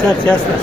Sir చేస్తా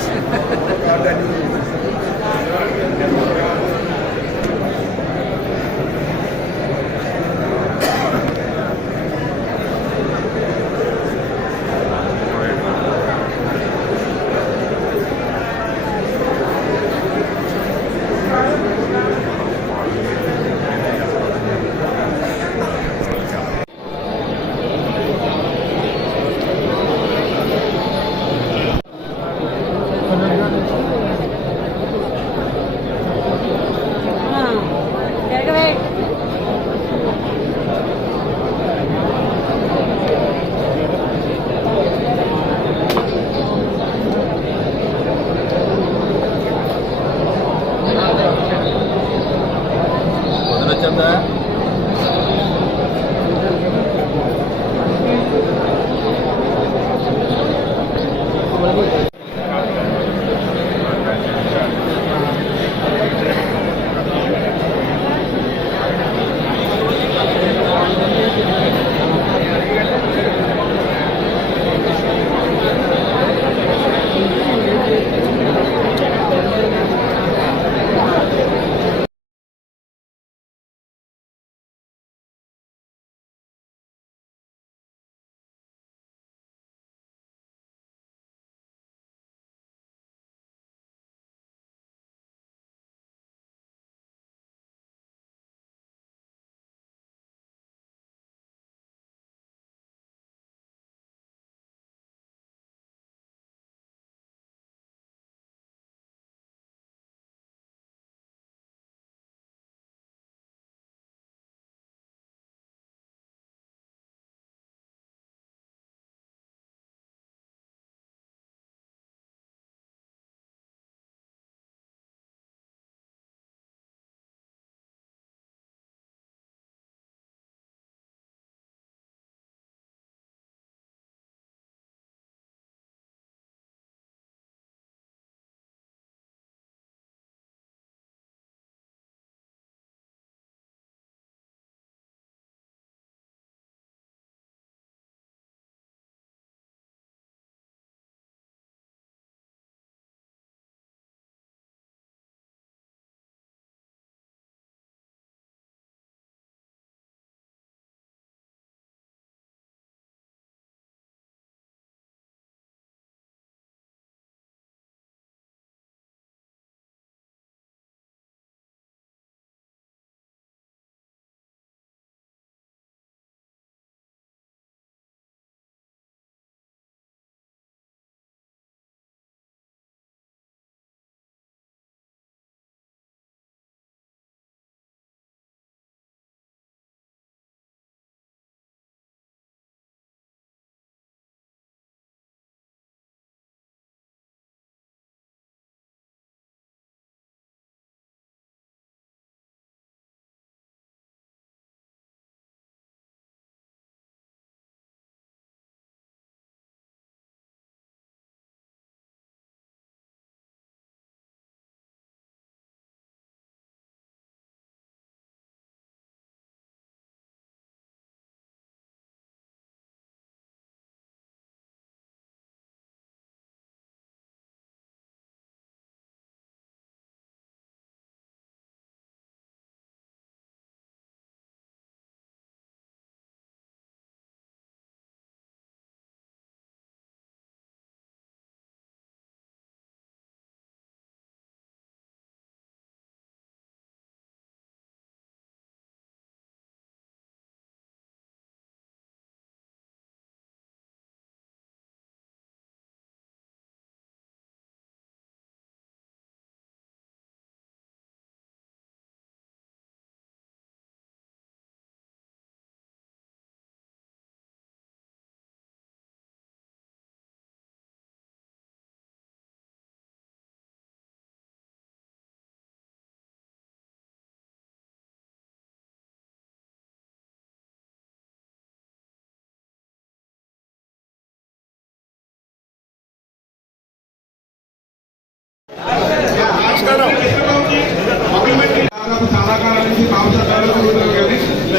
గ్రామాల నుంచి మాంసాలు కానీ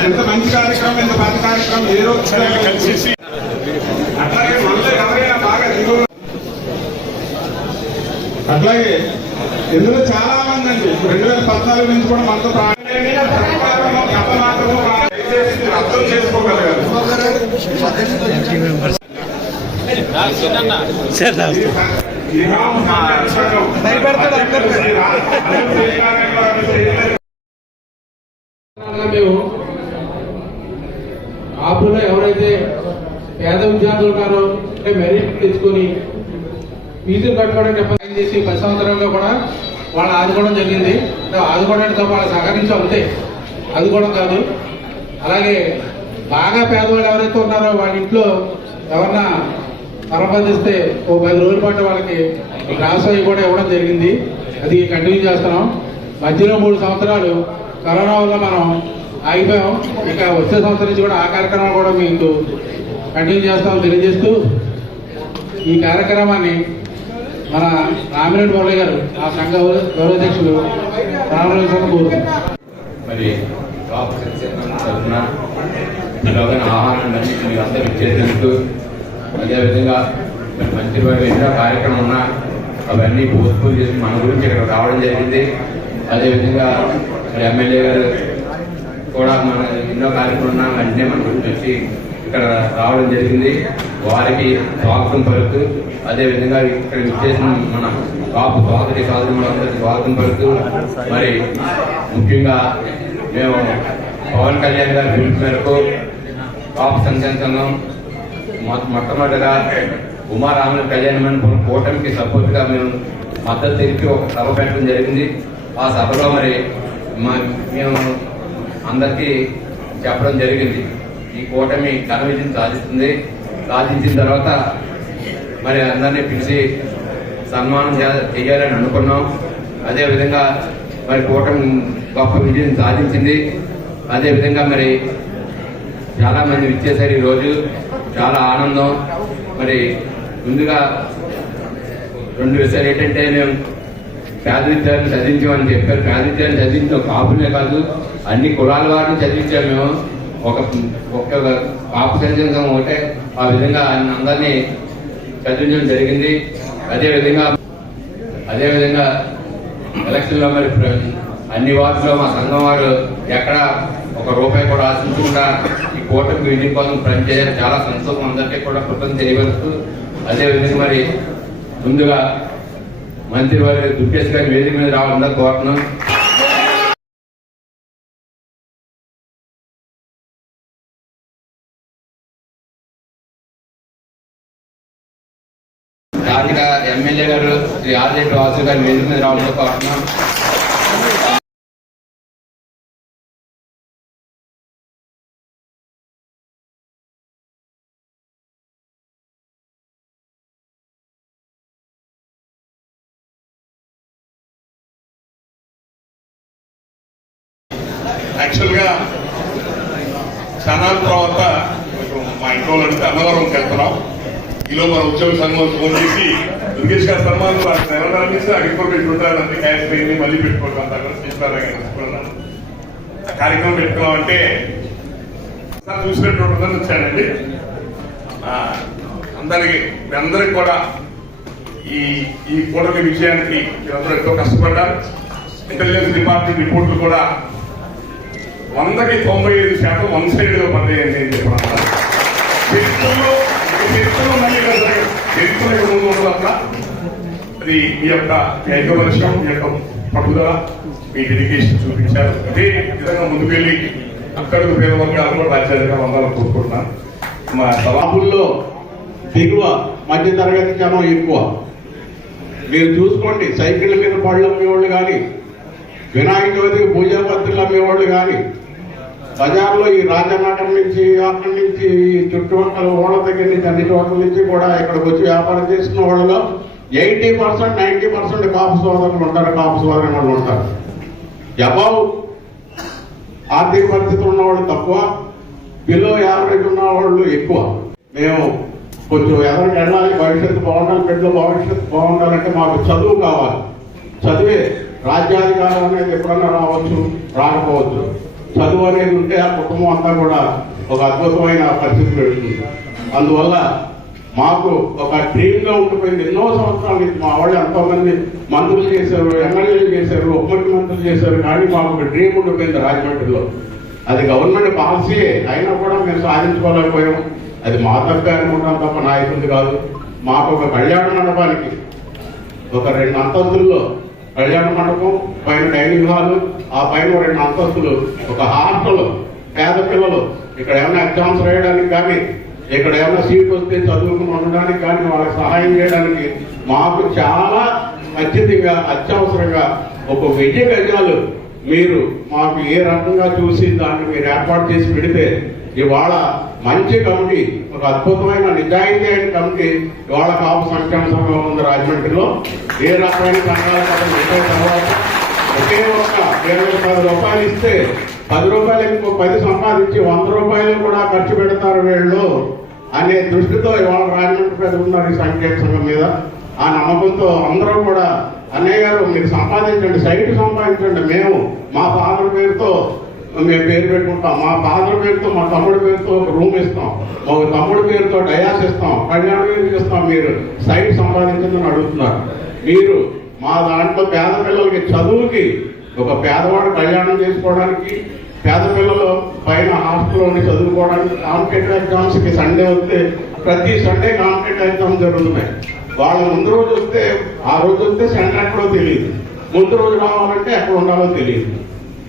ఎంత మంచి కార్యక్రమం, ఎంత పెద్ద కార్యక్రమం ఏ రోజు కలిసి అట్లాగే మనలో ఎవరైనా బాగా దిగు. అట్లాగే ఇందులో చాలా మంది అండి 2014 నుంచి కూడా మనతో గత మాత్రము అర్థం చేసుకోగలగాలి. మేము ఆపులో ఎవరైతే పేద విద్యార్థులు ఉన్నారో అంటే మెరిట్ తెచ్చుకొని ఫీజులు కట్టుకోవడానికి అప్లై చేసి 10 సంవత్సరాల్లో కూడా వాళ్ళు ఆదుకోవడం జరిగింది. ఆదుకోవడానికి వాళ్ళు సహకరించి అంతే, ఆదుకోవడం కాదు. అలాగే బాగా పేదవాళ్ళు ఎవరైతే ఉన్నారో వాళ్ళ ఇంట్లో ఎవరన్నా సంపాదిస్తే ఓ 10 రోజుల పాటు వాళ్ళకి గ్రాసరీ కూడా ఇవ్వడం జరిగింది. అది కంటిన్యూ చేస్తున్నాం. మధ్యలో 3 సంవత్సరాలు కరోనా వల్ల మనం ఆగిపోయాం. ఇక వచ్చే సంవత్సరం నుంచి కూడా ఆ కార్యక్రమాలు కూడా మీకు కంటిన్యూ చేస్తామని తెలియజేస్తూ ఈ కార్యక్రమాన్ని మన రామిరెడ్డి బాబు గారు ఆ సంఘ గౌరవాధ్యక్షులు కోరుతున్నారు. మరి ఆహారాన్ని మీకు అంతా ఇచ్చేందుకు, అదేవిధంగా మంచి ఎన్నో కార్యక్రమం ఉన్నా అవన్నీ పోస్ట్పోన్ చేసి మన గురించి ఇక్కడ రావడం జరిగింది. అదేవిధంగా మరి ఎమ్మెల్యే గారు కూడా మన ఎన్నో కార్యక్రమం ఉన్నా వెంటనే మన గురించి వచ్చి ఇక్కడ రావడం జరిగింది. వారికి స్వాగతం పలుకుతూ, అదేవిధంగా ఇక్కడ విచ్చేసిన మన కాపు సోదరి సోదరులందరికీ స్వాగతం పలుకుతూ, మరి ముఖ్యంగా మేము పవన్ కళ్యాణ్ గారి పిలుపు మేరకు కాపు సంక్షేమ సంఘం మొట్టమొదటిగా ఉమారాముల కళ్యాణ మండపం కూటమికి సపోర్ట్గా మేము మద్దతు తెలిపి ఒక సభ పెట్టడం జరిగింది. ఆ సభలో మరి మేము అందరికీ చెప్పడం జరిగింది, ఈ కూటమి ఘన విజయం సాధిస్తుంది. సాధించిన తర్వాత మరి అందరినీ పిలిచి సన్మానం చేయాలని అనుకున్నాం. అదేవిధంగా మరి కూటమి గొప్ప విజయం సాధించింది. అదేవిధంగా మరి చాలా మంది ఇచ్చేసారు. ఈరోజు చాలా ఆనందం. మరి ముందుగా 2 విషయాలు ఏంటంటే, మేము పేద విద్యార్థులు చదివించామని చెప్పారు. పేద విద్యార్థులు చదివించాం, కాపులే కాదు అన్ని కులాల వారిని చదివించాము. మేము ఒక కాపు సంక్షేమం ఒకటే ఆ విధంగా అందరినీ చదివించడం జరిగింది. అదేవిధంగా ఎలక్షన్లో మరి అన్ని వార్డులో మా సంఘం వారు ఎక్కడ ₹1 కూడా ఆశించకుండా ఈ కూటమికి విజయం కోసం పనిచేయాలి. చాలా సంతోషం, అందరికీ కూడా కృతజ్ఞతలు తెలియపరుస్తూ, అదేవిధంగా మరి ముందుగా మంత్రి వారి దుర్గేష్ గారి వేదిక మీద రావాలని కోరుతున్నాం. స్థానిక ఎమ్మెల్యే గారు శ్రీ ఆర్జెట్ వాసు గారి వేదిక మీద రావాలని కోరుతున్నాం. యాక్చువల్గా క్షణాల తర్వాత మా ఇంట్లో అంటే అన్నవరంకి వెళ్తున్నాం. ఈలో మన ఉద్యోగ సంఘం ఫోన్ చేసి దుర్గేష్ గారి సన్మానం తెలంగాణ అగ్రికల్చర్ ఉంటారంటే క్యాష్ పెయింది మళ్ళీ పెట్టుకోవడం తీసుకున్నాను. ఆ కార్యక్రమం పెట్టుకున్నాం అంటే చూసినట్టు ఉంటుందని వచ్చానండి. అందరికి కూడా ఈ కూటమి విజయానికి మీరందరూ ఎంతో కష్టపడ్డారు. ఇంటెలిజెన్స్ డిపార్ట్మెంట్ రిపోర్ట్లు కూడా 100కి 95% వన్ సైడ్ గా పడ్డాయండి అని చెప్పాను. చరిత్రలో ముందు ఉండదు. అది మీ యొక్క ఐకమనస్యం, మీ యొక్క పట్టుదల, మీ డెడికేషన్ చూపించారు. అదే విధంగా ముందుకెళ్ళి అక్కడికి పేద వర్గాలు కూడా రాజ్యాంగంగా ఉండాలని కోరుకుంటున్నాను. మా సభాపుల్లో దిగువ మధ్య తరగతి జనం ఎక్కువ. మీరు చూసుకోండి, సైకిళ్ళ మీద పళ్ళు అమ్మేవాళ్ళు కానీ, వినాయక చవితికి పూజా పత్రులు అమ్మేవాళ్ళు కానీ, బజార్లో ఈ రాజనగరం నుంచి అక్కడి నుంచి చుట్టుపక్కల ఓళ్ళ దగ్గర నుంచి అన్ని చోట్ల నుంచి కూడా ఇక్కడికి వచ్చి వ్యాపారం చేసిన వాళ్ళలో 80% 90% కాపు సోదరులు ఉంటారు, కాపు సోదరులు ఉంటారు. అబౌవ్ ఆర్థిక పరిస్థితులు ఉన్నవాళ్ళు తక్కువ, బిలో యావరేజ్ ఉన్న వాళ్ళు ఎక్కువ. మేము కొంచెం ఎవరికి వెళ్ళాలి, భవిష్యత్తు బాగుండాలి, బిడ్డలు భవిష్యత్తు బాగుండాలంటే మాకు చదువు కావాలి. చదివే రాజ్యాధికారం అనేది ఎప్పుడన్నా రావచ్చు, రాకపోవచ్చు. చదువు అనేది ఉంటే ఆ కుటుంబం అంతా కూడా ఒక అద్భుతమైన పరిస్థితి పెడుతుంది. అందువల్ల మాకు ఒక డ్రీమ్గా ఉండిపోయింది. ఎన్నో సంవత్సరాల నుంచి మా వాళ్ళు ఎంతోమంది మంత్రులు చేశారు, ఎమ్మెల్యేలు చేశారు, ఉప ముఖ్యమంత్రులు చేశారు, కానీ మాకు ఒక డ్రీమ్ ఉండిపోయింది రాజమండ్రిలో. అది గవర్నమెంట్ పాలసీ అయినా కూడా మేము సాధించుకోలేకపోయాం. అది మా తప్పే అనుకుంటాం తప్ప నాయకులు కాదు. మాకు ఒక కళ్యాణ మండపానికి ఒక 2 అంతస్తుల్లో కళ్యాణ మండపం, పైన డైనింగ్ హాల్, ఆ పైన 2 అంతస్తులు ఒక హాస్టల్, పేద పిల్లలు ఇక్కడ ఏమైనా ఎగ్జామ్స్ రాయడానికి కానీ, ఇక్కడ ఏమైనా సీట్ వస్తే చదువుకుని ఉండడానికి కానీ, వాళ్ళకి సహాయం చేయడానికి మాకు చాలా ఖచ్చితంగా అత్యవసరంగా ఒక 1000 గజాలు మీరు మాకు ఏ రకంగా చూసి దాన్ని మీరు ఏర్పాటు చేసి పెడితే, ఇవాళ మంచి కమిటీ, ఒక అద్భుతమైన నిజాయితీ అయిన కమిటీ ఇవాళ కాపు సంక్షేమ సంఘం ఉంది రాజమండ్రిలో. ఏ రకమైన సంఘాల తర్వాత ఒకే ఒక్క 20 రూపాయలు ఇస్తే 10 రూపాయలు ఇంకో 10 సంపాదించి 100 రూపాయలు కూడా ఖర్చు పెడతారు వీళ్ళు అనే దృష్టితో ఇవాళ రాజమండ్రి పెద్ద ఉన్నారు ఈ సంక్షేమ సంఘం మీద. ఆ నమ్మకంతో అందరూ కూడా అన్నయ్య గారు మీరు సంపాదించండి, సైట్ సంపాదించండి, మేము మా ఫాదర్ పేరుతో మేము పేరు పెట్టుకుంటాం, మా ఫాదర్ పేరుతో మా తమ్ముడి పేరుతో ఒక రూమ్ ఇస్తాం, మా తమ్ముడి పేరుతో డయాస్ ఇస్తాం, కళ్యాణం ఇస్తాం, మీరు సైట్ సంపాదించండి అడుగుతున్నారు. మీరు మా దాంట్లో పేద పిల్లలకి చదువుకి, ఒక పేదవాడు కళ్యాణం చేసుకోవడానికి, పేద పిల్లలు పైన హాస్టల్లో ఉండి చదువుకోవడానికి, కాంపిటేటివ్ ఎగ్జామ్స్కి సండే వస్తే ప్రతి సండే కాంపిటేటివ్ ఎగ్జామ్స్ జరుగుతున్నాయి. వాళ్ళు ముందు రోజు వస్తే ఆ రోజు వస్తే సెంటర్ ఎక్కడో తెలియదు, ముందు రోజు రావాలంటే ఎక్కడ ఉండాలో తెలియదు.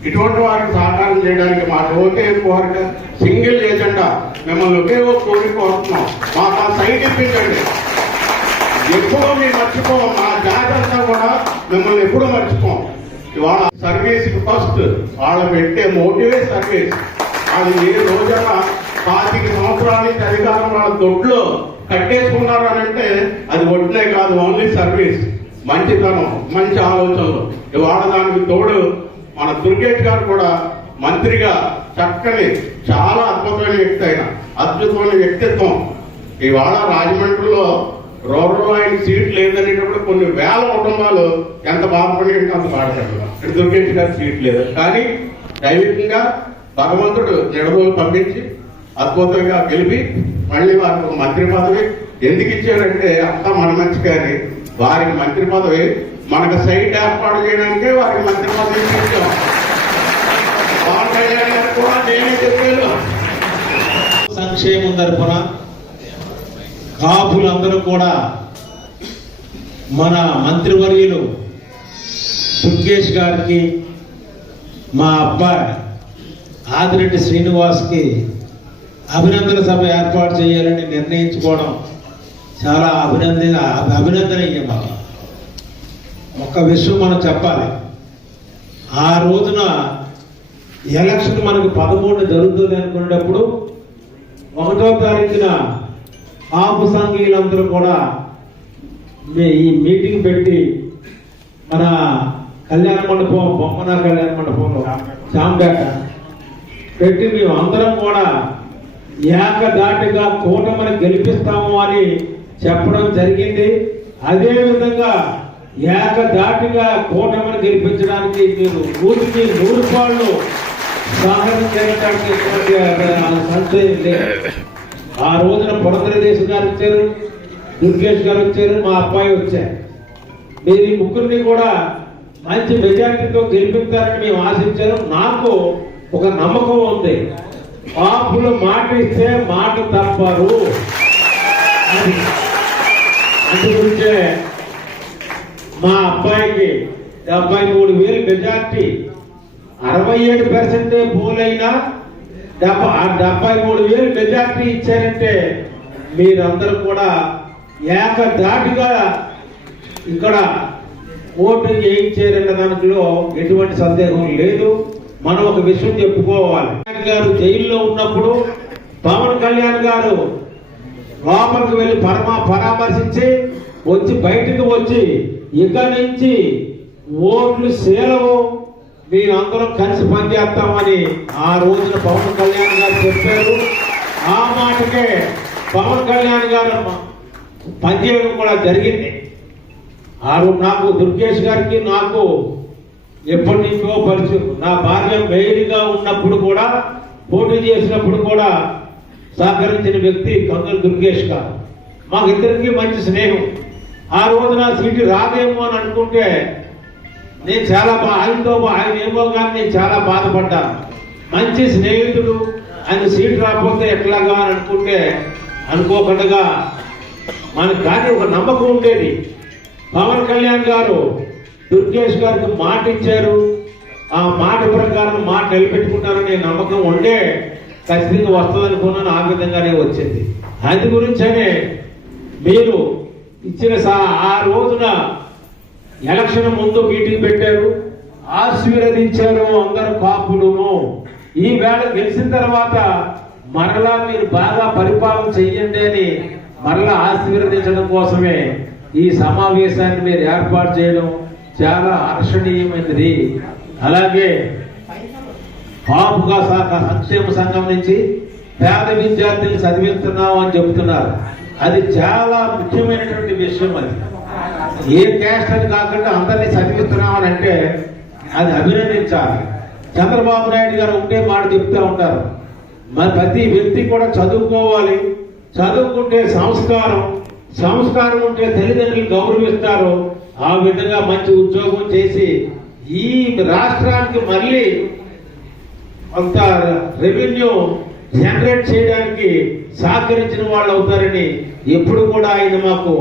ఇటువంటి వారికి సహకారం చేయడానికి మాకు ఒకే కోరిక, సింగిల్ ఏజెండా, మిమ్మల్ని ఒకే ఒక కోరిక కోరుతున్నాం, మాకు ఆ సైట్ ఇప్పించండి. ఎప్పుడూ మేము మర్చిపోం, మా జాగ్రత్త కూడా మిమ్మల్ని ఎప్పుడూ మర్చిపోం. ఇవాళ సర్వీస్ ఫస్ట్, వాళ్ళు పెట్టే మోటివే సర్వీస్. వాళ్ళు ఏ రోజైనా 25 సంవత్సరాల నుంచి అధికారం వాళ్ళ దొడ్లో కట్టేసుకున్నారు అని అంటే అది ఒడ్డే కాదు, ఓన్లీ సర్వీస్, మంచితనం, మంచి ఆలోచనలు. ఇవాళ దానికి తోడు మన దుర్గేష్ గారు కూడా మంత్రిగా చక్కని చాలా అద్భుతమైన వ్యక్తి, అయిన అద్భుతమైన వ్యక్తిత్వం. ఇవాళ రాజమండ్రిలో రూరల్ ఆయన సీట్ లేదనేటప్పుడు కొన్ని వేల కుటుంబాలు ఎంత బాధపడి అంత బాధపడ్డారు. దుర్గేష్ గారు సీట్ లేదు, కానీ దైవికంగా భగవంతుడు నిడదోలు పంపించి అద్భుతంగా గెలిపి మళ్ళీ వారికి ఒక మంత్రి పదవి ఎందుకు ఇచ్చారంటే అంతా మన మంచి, కానీ వారికి మంత్రి పదవి మనకు సైట్ ఏర్పాటు చేయడానికే వారికి మంత్రి పదవి ఇచ్చాం. పవన్ కళ్యాణ్ గారు కూడా నేనే చెప్పాను, సంక్షేమం తరపున కాపులందరూ కూడా మన మంత్రివర్యులు దుర్గేష్ గారికి, మా అబ్బాయి ఆదిరెడ్డి శ్రీనివాస్కి అభినందన సభ ఏర్పాటు చేయాలని నిర్ణయించుకోవడం చాలా అభినందనీయం. ఒక్క విషయం మనం చెప్పాలి, ఆ రోజున ఎలక్షన్ మనకు 13 జరుగుతుంది అనుకునేటప్పుడు 1వ తారీఖున ఆపు సంఘీయులందరూ కూడా ఈ మీటింగ్ పెట్టి మన కళ్యాణ మండపం, బొమ్మన కళ్యాణ మండపంలో చాంపేట పెట్టి మేము అందరం కూడా ఏకదాటిగా కూటమిని గెలిపిస్తాము అని చెప్పడం జరిగింది. అదే విధంగా ఏకదాటిగా కూటమిని గెలిపించడానికి మీరు 100కి 100 పాళ్ళు సహకరించడానికి సంశయం లేదు. ఆ రోజున పురంధరదేశ్ గారు వచ్చారు, దుర్గేష్ గారు వచ్చారు, మా అబ్బాయి వచ్చారు. మీరు ఈ ముగ్గురిని కూడా మంచి మెజారిటీతో గెలిపిస్తారని మేము ఆశించారు. నాకు ఒక నమ్మకం ఉంది, కాపులు మాట ఇస్తే మాట తప్పరు. అందుగురించే మా అబ్బాయికి 73,000 మెజార్టీ, 67% పోలైనా 73,000 మెజార్టీ ఇచ్చారంటే మీరందరూ కూడా ఏకదాటిగా ఇక్కడ ఓటు చేయించారన్న దాంట్లో ఎటువంటి సందేహం లేదు. మనం ఒక విషయం చెప్పుకోవాలి, గారు జైల్లో ఉన్నప్పుడు పవన్ కళ్యాణ్ గారు లోపలికి వెళ్ళి పరామర్శించి వచ్చి బయటకు వచ్చి ఇక నుంచి ఓట్లు సేలవు, మేమందరం కలిసి పనిచేస్తామని ఆ రోజున పవన్ కళ్యాణ్ గారు చెప్పారు. ఆ మాటకే పవన్ కళ్యాణ్ గారు పనిచేయడం కూడా జరిగింది. ఆ రోజు నాకు దుర్గేష్ గారికి నాకు ఎప్పటి నుంచో పరిచయం. నా భార్య మేయర్గా ఉన్నప్పుడు కూడా, పోటీ చేసినప్పుడు కూడా సహకరించిన వ్యక్తి కందుల దుర్గేష్ గారు. మాకిద్దరికి మంచి స్నేహం. ఆ రోజు నా సీటు రాదేమో అని అనుకుంటే నేను చాలా ఆయన ఏమో కానీ నేను చాలా బాధపడ్డాను. మంచి స్నేహితుడు, ఆయన సీటు రాకపోతే ఎట్లాగా అని అనుకుంటే అనుకోకుండా మనకు కానీ ఒక నమ్మకం ఉండేది. పవన్ కళ్యాణ్ గారు దుర్గేష్ గారికి మాట ఇచ్చారు, ఆ మాట ప్రకారం మాట నిలబెట్టుకుంటారనే నమ్మకం ఉండే ఖచ్చితంగా వస్తుంది అనుకున్నాను. ఆ విధంగానే వచ్చింది. అందు గురించనే మీరు ఇచ్చిన ఆ రోజున ఎలక్షన్ ముందు మీటింగ్ పెట్టారు, ఆశీర్వదించారు అందరు కాపులును. ఈ వేళ గెలిచిన తర్వాత మరలా మీరు బాగా పరిపాలన చెయ్యండి అని మరలా ఆశీర్వదించడం కోసమే ఈ సమావేశాన్ని మీరు ఏర్పాటు చేయడం చాలా హర్షణీయమైనది. అలాగే కాపుగా సంక్షేమ సంఘం నుంచి పేద విద్యార్థులు చదివిస్తున్నాం అని చెబుతున్నారు. అది చాలా ముఖ్యమైనటువంటి విషయం. అది ఏ క్యాస్ట్ అని కాకుండా అందరినీ చదివిస్తున్నాం అని అంటే అది అభినందించాలి. చంద్రబాబు నాయుడు గారు ఒకటే మాట చెప్తూ ఉంటారు, మరి ప్రతి వ్యక్తి కూడా చదువుకోవాలి, చదువుకుంటే సంస్కారం ఉంటే తల్లిదండ్రులు గౌరవిస్తారు. ఆ విధంగా మంచి ఉద్యోగం చేసి ఈ రాష్ట్రానికి మళ్ళీ కొంత రెవెన్యూ జనరేట్ చేయడానికి సహకరించిన వాళ్ళు అవుతారని ఎప్పుడు కూడా ఆయన మాకు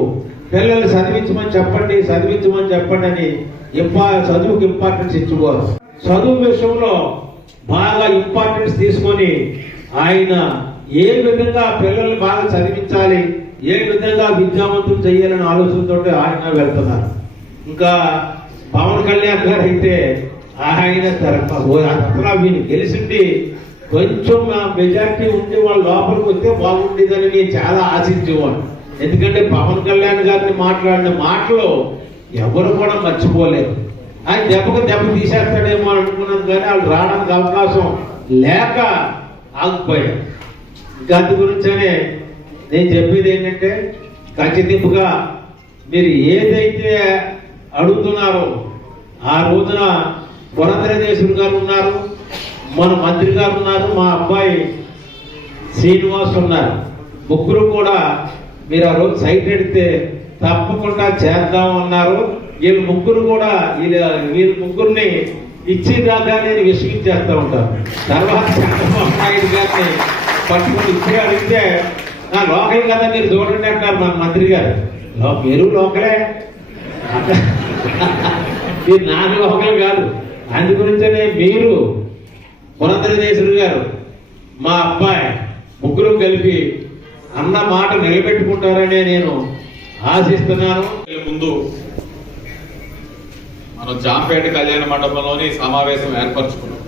పిల్లలు చదివించమని చెప్పండి అని చదువుకి ఇంపార్టెన్స్ ఇచ్చుకోరు. చదువు విషయంలో బాగా ఇంపార్టెన్స్ తీసుకొని ఆయన ఏ విధంగా పిల్లల్ని బాగా చదివించాలి, ఏ విధంగా విద్యావంతులు చేయాలని ఆలోచనతో ఆయన వెళ్తున్నారు. ఇంకా పవన్ కళ్యాణ్ గారు అయితే ఆయన అసలు వీళ్ళు గెలిచింది కొంచెం మెజార్టీ ఉండి వాళ్ళ లోపలికి వస్తే బాగుండేదని నేను చాలా ఆశించేవాడు. ఎందుకంటే పవన్ కళ్యాణ్ గారిని మాట్లాడిన మాటలు ఎవరు కూడా మర్చిపోలేదు. ఆయన దెబ్బ తీసేస్తాడేమో అనుకున్నాను, కానీ వాళ్ళు రావడానికి అవకాశం లేక ఆగిపోయారు. ఇంకా అందు గురించనే నేను చెప్పేది ఏంటంటే ఖచ్చితంగా మీరు ఏదైతే అడుగుతున్నారో ఆ రోజున పురంధరేశ్వరి గారు ఉన్నారు, మన మంత్రి గారు ఉన్నారు, మా అబ్బాయి శ్రీనివాస్ ఉన్నారు. ముగ్గురు కూడా మీరు ఆ రోజు సైట్ ఎడితే తప్పకుండా చేద్దాం అన్నారు. వీళ్ళు ముగ్గురు కూడా వీళ్ళ ముగ్గురిని ఇచ్చేదాకా నేను విసిగించేస్తూ ఉంటాను. తర్వాత చంద్రబాబు నాయుడు గారిని పట్టుకుని ఇచ్చే అడిగితే నా లోకల్ కదా మీరు చూడండి అంటారు మన మంత్రి గారు. మీరు లోకలే, మీరు నా లోకల్ కాదు. అందు గురించనే మీరు పురంధరేశ్వరి గారు మా అబ్బాయి ముగ్గురు కలిపి అన్న మాట నిలబెట్టుకుంటారనే నేను ఆశిస్తున్నాను. ముందు మనం జాంపేట కళ్యాణ మండపంలోని సమావేశం ఏర్పరచుకున్నాం.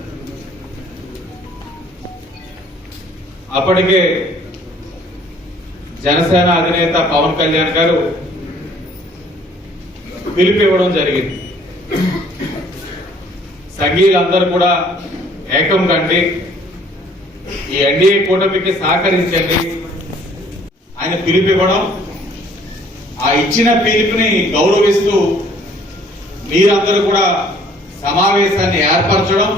అప్పటికే జనసేన అధినేత పవన్ కళ్యాణ్ గారు పిలుపు ఇవ్వడం జరిగింది. సంఘీయులందరూ కూడా ఏకం కండి, ఈ ఎన్డీఏ కూటమికి సహకరించండి ఆయన పిలుపు ఇవ్వడం, ఆ ఇచ్చిన పిలుపుని గౌరవిస్తూ మీరందరూ కూడా సమావేశాన్ని ఏర్పరచడం,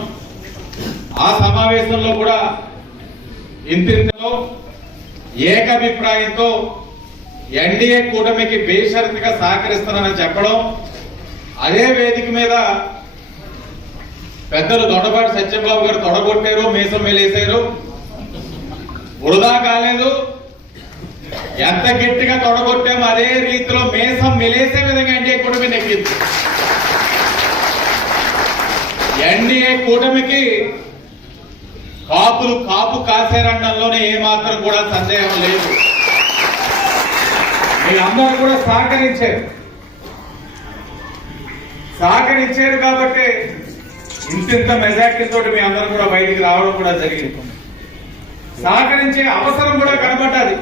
ఆ సమావేశంలో కూడా ఇంతింతలో ఏకాభిప్రాయంతో ఎన్డీఏ కూటమికి బేషరతుగా సహకరిస్తున్నానని చెప్పడం, అదే వేదిక మీద పెద్దలు దొండపాటి సత్యంబాబు గారు తొడగొట్టారు, మీసం మెలేశారు. వృధా కాలేదు, ఎంత గట్టిగా తొడగొట్టామో అదే రీతిలో మీసం మెలేసే విధంగా ఎన్డీఏ కూటమి నెగ్గింది. ఎన్డీఏ కూటమికి కాపు కాసేరనడంలోనే ఏమాత్రం కూడా సందేహం లేదు. మీరందరూ కూడా సహకరించారు కాబట్టి ఇంతింత మెజార్టీతో మీ అందరూ కూడా బయటికి రావడం కూడా జరిగింది. సహకరించే అవసరం కూడా కనబడ్డది.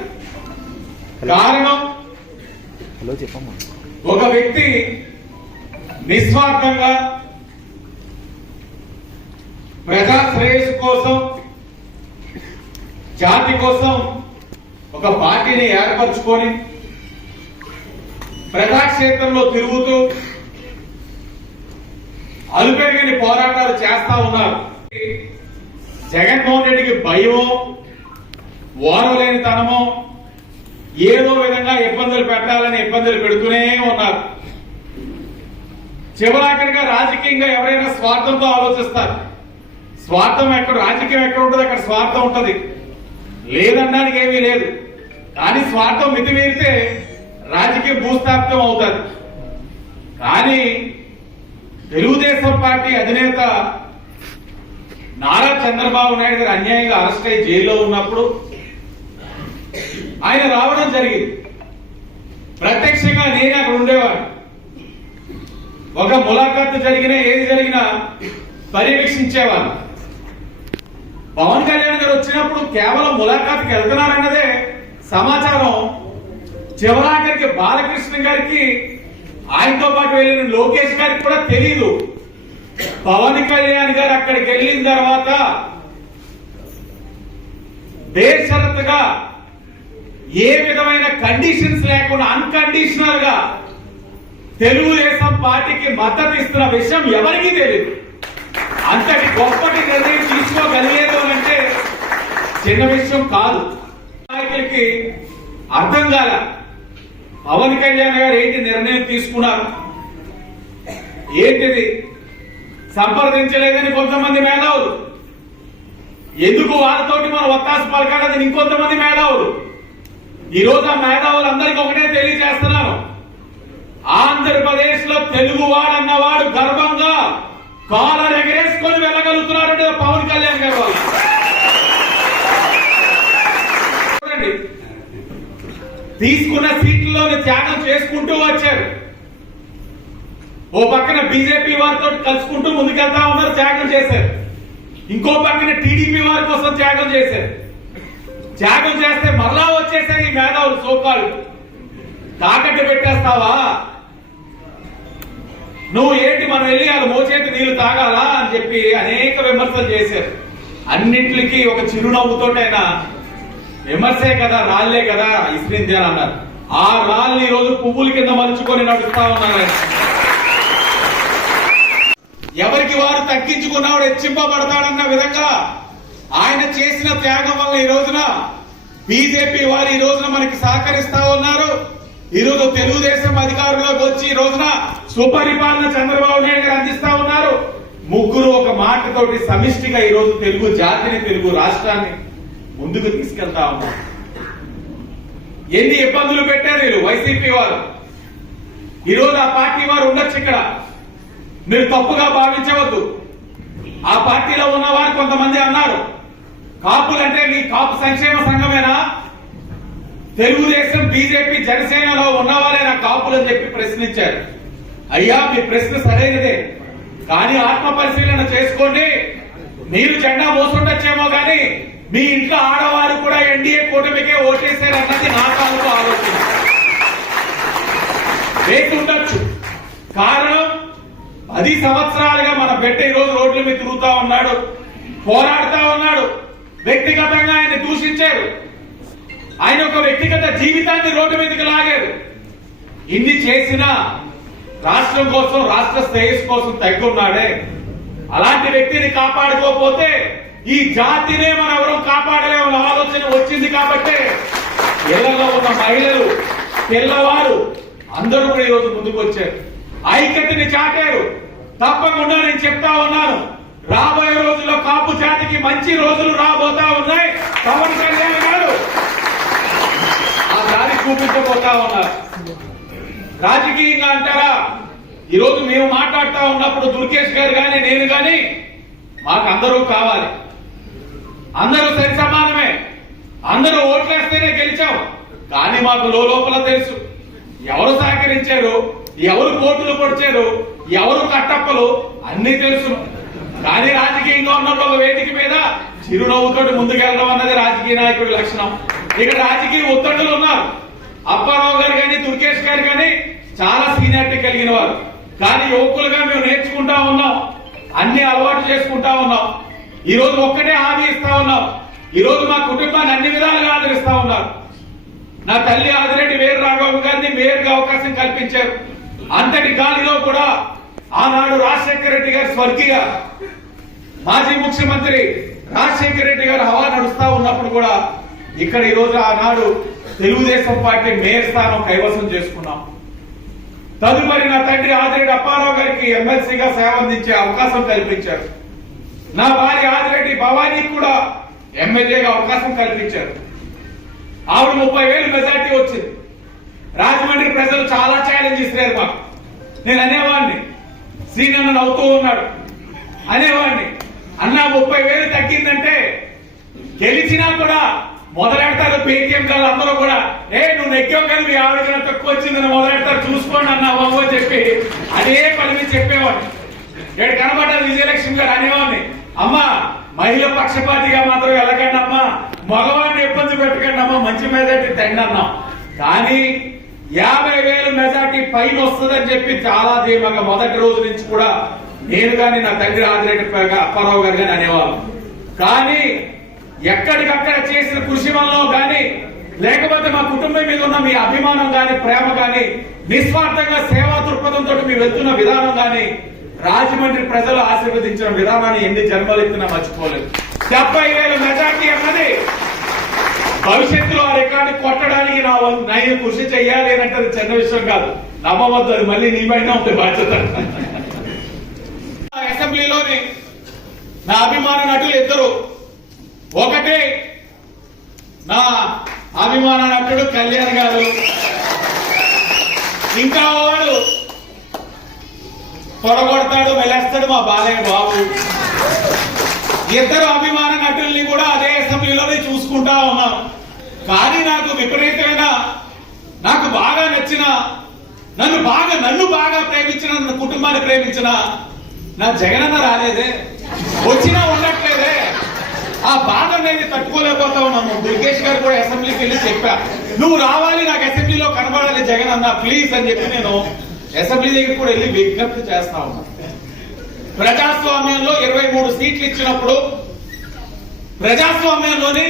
కారణం, ఒక వ్యక్తి నిస్వార్థంగా ప్రజా శ్రేయస్సు కోసం, జాతి కోసం ఒక పార్టీని ఏర్పరచుకొని ప్రజాక్షేత్రంలో తిరుగుతూ అలుపెరగని పోరాటాలు చేస్తా ఉన్నారు. జగన్మోహన్ రెడ్డికి భయమో ఓరవలేని తనమో ఏదో విధంగా ఇబ్బందులు పెట్టాలని ఇబ్బందులు పెడుతూనే ఉన్నారు. చివరాఖరిగా రాజకీయంగా ఎవరైనా స్వార్థంతో ఆలోచిస్తారు. స్వార్థం ఎక్కడ, రాజకీయం ఎక్కడ ఉంటుంది అక్కడ స్వార్థం ఉంటది, లేదనడానికి ఏమీ లేదు. కానీ స్వార్థం మితిమీరితే రాజకీయ భూస్థాపితం అవుతుంది. కానీ తెలుగుదేశం పార్టీ అధినేత నారా చంద్రబాబు నాయుడు గారు అన్యాయంగా అరెస్ట్ అయ్యి జైల్లో ఉన్నప్పుడు ఆయన రావడం జరిగింది. ప్రత్యక్షంగా నేను అక్కడ ఉండేవాడిని. ఒక ములాఖాతు జరిగినా ఏది జరిగినా పర్యవేక్షించేవాడిని. పవన్ కళ్యాణ్ గారు వచ్చినప్పుడు కేవలం ములాఖాతుకి వెళ్తున్నారన్నదే సమాచారం. చివరాఖరికి బాలకృష్ణ గారికి, ఆయనతో పాటు వెళ్ళిన లోకేష్ గారికి కూడా తెలియదు. పవన్ కళ్యాణ్ గారు అక్కడికి వెళ్ళిన తర్వాత బేషరతుగా ఏ విధమైన కండిషన్స్ లేకుండా అన్కండిషనల్ గా తెలుగుదేశం పార్టీకి మద్దతు ఇస్తున్న విషయం ఎవరికీ తెలియదు. అంతటి గొప్పటి నిర్ణయం తీసుకోగలిగేది అంటే చిన్న విషయం కాదు. నాయకులకి అర్థం కాల పవన్ కళ్యాణ్ గారు ఏంటి నిర్ణయం తీసుకున్నారు, ఏంటిది సంప్రదించలేదని కొంతమంది మేధావులు, ఎందుకు వారితోటి మనం ఒత్తాసు పలకాలని ఇంకొంతమంది మేధావులు. ఈ రోజు ఆ మేధావులందరికీ ఒకటే తెలియజేస్తున్నాను, ఆంధ్రప్రదేశ్ లో తెలుగువాడు అన్నవాడు గర్వంగా కాలర్ ఎగరేసుకొని వెళ్ళగలుగుతున్నారంటే పవన్ కళ్యాణ్ గారు వాళ్ళు. చూడండి, తీసుకున్న సీట్లలోనే త్యాగం చేసుకుంటూ వచ్చారు. ఓ పక్కన బీజేపీ వారితో కలుసుకుంటూ ముందుకెళ్తా ఉన్నారు, త్యాగం చేశారు. ఇంకో పక్కన టీడీపీ వారి కోసం త్యాగం చేశారు. త్యాగం చేస్తే మరలా వచ్చేసరి ఈ మేధావులు సోకాలు తాకట్టు పెట్టేస్తావా, నువ్వు ఏంటి మనం వెళ్ళి వాళ్ళు మోచేతి నీళ్లు తాగాలా అని చెప్పి అనేక విమర్శలు చేశారు. అన్నింటికి ఒక చిరునవ్వుతోటైనా విమర్శే కదా, రాళ్లే కదా ఇస్రింది అని అన్నారు. ఆ రాళ్ళని ఈ రోజు పువ్వుల కింద మలుచుకొని నడుస్తా ఉన్నారు. ఎవరికి వారు తగ్గించుకున్నవాడు హెచ్చింపబడతాడన్న విధంగా ఆయన చేసిన త్యాగం వల్ల ఈ రోజున బీజేపీ వారు ఈ రోజున మనకి సహకరిస్తా ఉన్నారు. ఈ రోజు తెలుగుదేశం అధికారంలోకి వచ్చి ఈ రోజున సుపరిపాలన చంద్రబాబు నాయుడు గారు అందిస్తా ఉన్నారు. ముగ్గురు ఒక మాటతోటి సమిష్టిగా ఈ రోజు తెలుగు జాతిని, తెలుగు రాష్ట్రాన్ని ముందుకు తీసుకెళ్తా ఉన్నారు. ఎన్ని ఇబ్బందులు పెట్టారు వీళ్ళు వైసీపీ వారు. ఈ రోజు ఆ పార్టీ వారు ఉండొచ్చు ఇక్కడ, మీరు తప్పుగా భావించవద్దు. ఆ పార్టీలో ఉన్నవారు కొంతమంది అన్నారు, కాపులంటే మీ కాపు సంక్షేమ సంఘమేనా, తెలుగుదేశం బీజేపీ జనసేనలో ఉన్నవారేనా కాపులు అని చెప్పి ప్రశ్నించారు. అయ్యా, మీ ప్రశ్న సరైనదే, కానీ ఆత్మ పరిశీలన చేసుకోండి. మీరు జెండా మోసుండొచ్చేమో కానీ మీ ఇంట్లో ఆడవారు కూడా ఎన్డీఏ కూటమికే ఓటేశారు అన్నది నా కాలంలో ఆలోచన వేసి ఉండొచ్చు. కారణం 10 సంవత్సరాలుగా మన బిడ్డ ఈ రోజు రోడ్ల మీద తిరుగుతా ఉన్నాడు, పోరాడుతా ఉన్నాడు. వ్యక్తిగతంగా ఆయన దూషించారు, ఆయన ఒక వ్యక్తిగత జీవితాన్ని రోడ్డు మీదకి లాగారు. ఇన్ని చేసినా రాష్ట్రం కోసం, రాష్ట్ర శ్రేయస్సు కోసం తగ్గున్నాడే. అలాంటి వ్యక్తిని కాపాడుకోకపోతే ఈ జాతినే మనం ఎవరూ కాపాడలేమన్న ఆలోచన వచ్చింది. కాబట్టి ఇళ్లలో ఉన్న మహిళలు, పిల్లవారు అందరూ కూడా ఈరోజు ముందుకు వచ్చారు, ఐక్యతని చాటారు. తప్పకుండా నేను చెప్తా ఉన్నాను, రాబోయే రోజుల్లో కాపు జాతికి మంచి రోజులు రాబోతా ఉన్నాయి. పవన్ కళ్యాణ్ గారు ఆ దారి చూపించబోతా ఉన్నారు. రాజకీయంగా అంటారా, ఈరోజు మేము మాట్లాడుతా ఉన్నప్పుడు దుర్గేష్ గారు కానీ నేను కానీ మాకు అందరూ కావాలి, అందరూ సరి సమానమే, అందరూ ఓట్లేస్తేనే గెలిచాం. కానీ మాకు లోపల తెలుసు ఎవరు సహకరించారు, ఎవరు కోర్టులు పొడిచారు, ఎవరు కట్టప్పలు అన్ని తెలుసు. కానీ రాజకీయంగా ఉన్నప్పుడు ఒక వేదిక మీద చిరునవ్వుతో ముందుకెళ్ళడం అన్నది రాజకీయ నాయకుడి లక్షణం. ఇక్కడ రాజకీయ ఒత్తిడులు ఉన్నారు. అప్పారావు గారు కానీ దుర్గేష్ గారు కానీ చాలా సీనియారిటీ కలిగిన వారు. కానీ యువకులుగా మేము నేర్చుకుంటా ఉన్నాం, అన్ని అలవాటు చేసుకుంటా ఉన్నాం. ఈ రోజు ఒక్కటే హామీ ఇస్తా ఉన్నాం, ఈ రోజు మా కుటుంబాన్ని అన్ని విధాలుగా ఆదరిస్తా ఉన్నారు. నా తల్లి ఆదిరెడ్డి వీర రాఘవ గారిని మేయర్గా అవకాశం కల్పించారు. అంతటి గాలిలో కూడా ఆనాడు రాజశేఖర రెడ్డి గారు స్వర్గీయ మాజీ ముఖ్యమంత్రి రాజశేఖర రెడ్డి గారు హవా నడుస్తా ఉన్నప్పుడు కూడా ఇక్కడ ఈ రోజు ఆనాడు తెలుగుదేశం పార్టీ మేయర్ స్థానం కైవసం చేసుకున్నాం. తదుపరి నా తండ్రి ఆదిరెడ్డి అప్పారావు గారికి ఎమ్మెల్సీగా సేవ అందించే అవకాశం కల్పించారు. నా భార్య ఆదిరెడ్డి భవానీకి కూడా ఎమ్మెల్యేగా అవకాశం కల్పించారు. ఆవిడ 30,000 మెజార్టీ వచ్చింది. రాజమండ్రి ప్రజలు చాలా ఛాలెంజ్ ఇస్తారు మాకు. నేను అనేవాడిని, శ్రీనన్న నవ్వుతూ ఉన్నాడు, అనేవాడిని అన్నా 30,000 తగ్గిందంటే గెలిచినా కూడా మొదలెడతారు పేటీఎం కాదు అందరూ కూడా, నువ్వు నెగ్గావు కానీ మీ ఆవిడ తక్కువ వచ్చిందని మొదలెడతారు చూసుకోండి అన్నా బాబు అని చెప్పి అదే పని మీద చెప్పేవాడిని. ఇక్కడ కనబడ్డారు విజయలక్ష్మి గారు, అనేవాడిని అమ్మా మహిళ పక్షపాతిగా మాత్రం వెళ్ళకండి అమ్మా, మగవాడిని ఇబ్బంది పెట్టకండి అమ్మా, మంచి మెజార్టీ తండి అన్నాం. కానీ 50,000 మెజార్టీ పైన వస్తుందని చెప్పి చాలా ధీమాగా మొదటి రోజు నుంచి కూడా నేను కానీ నా తండ్రి ఆదిరెడ్డి అప్పారావు గారు కానీ అనేవాళ్ళం. కానీ ఎక్కడికక్కడ చేసిన కృషి వల్ల కానీ లేకపోతే మా కుటుంబం మీద ఉన్న మీ అభిమానం కానీ ప్రేమ కానీ నిస్వార్థంగా సేవా దృక్పథంతో మీ వెళ్తున్న విధానం కానీ రాజమండ్రి ప్రజలు ఆశీర్వదించిన విధానాన్ని ఎన్ని జన్మలు ఎత్తున్నా మర్చిపోలేదు. 70,000 మెజార్టీ అన్నది భవిష్యత్తులో ఆ రికార్డు కొట్టడానికి నేను కృషి చెయ్యాలి అంటే అది చిన్న విషయం కాదు. నమ్మవద్దు, అది మళ్ళీ నీపైన ఉంది బాధ్యత. అసెంబ్లీలోని నా అభిమాన నటులు ఇద్దరు, ఒకటి నా అభిమాన నటుడు కళ్యాణ్ గారు, ఇంకా వాడు తొడగొడతాడు వెళ్ళేస్తాడు మా బాలయ్య బాబు. ఇద్దరు అభిమాన నటుల్ని కూడా అదే అసెంబ్లీలోనే చూసుకుంటా ఉన్నాం. కానీ నాకు విపరీతమైన, నాకు బాగా నచ్చిన, నన్ను బాగా ప్రేమించిన, నన్ను కుటుంబాన్ని ప్రేమించిన నా జగనన్న రాలేదే, వచ్చినా ఉండట్లేదే, ఆ బాధ నేను తట్టుకోలేకపోతా ఉన్నాను. దుర్గేష్ గారు కూడా అసెంబ్లీకి వెళ్ళి చెప్పా, నువ్వు రావాలి నాకు అసెంబ్లీలో కనబడాలి జగన్ అన్న ప్లీజ్ అని చెప్పి నేను అసెంబ్లీ దగ్గర కూడా వెళ్ళి విజ్ఞప్తి చేస్తా ఉన్నా. ప్రజాస్వామ్యంలో 23 సీట్లు ఇచ్చినప్పుడు ప్రజాస్వామ్యంలోని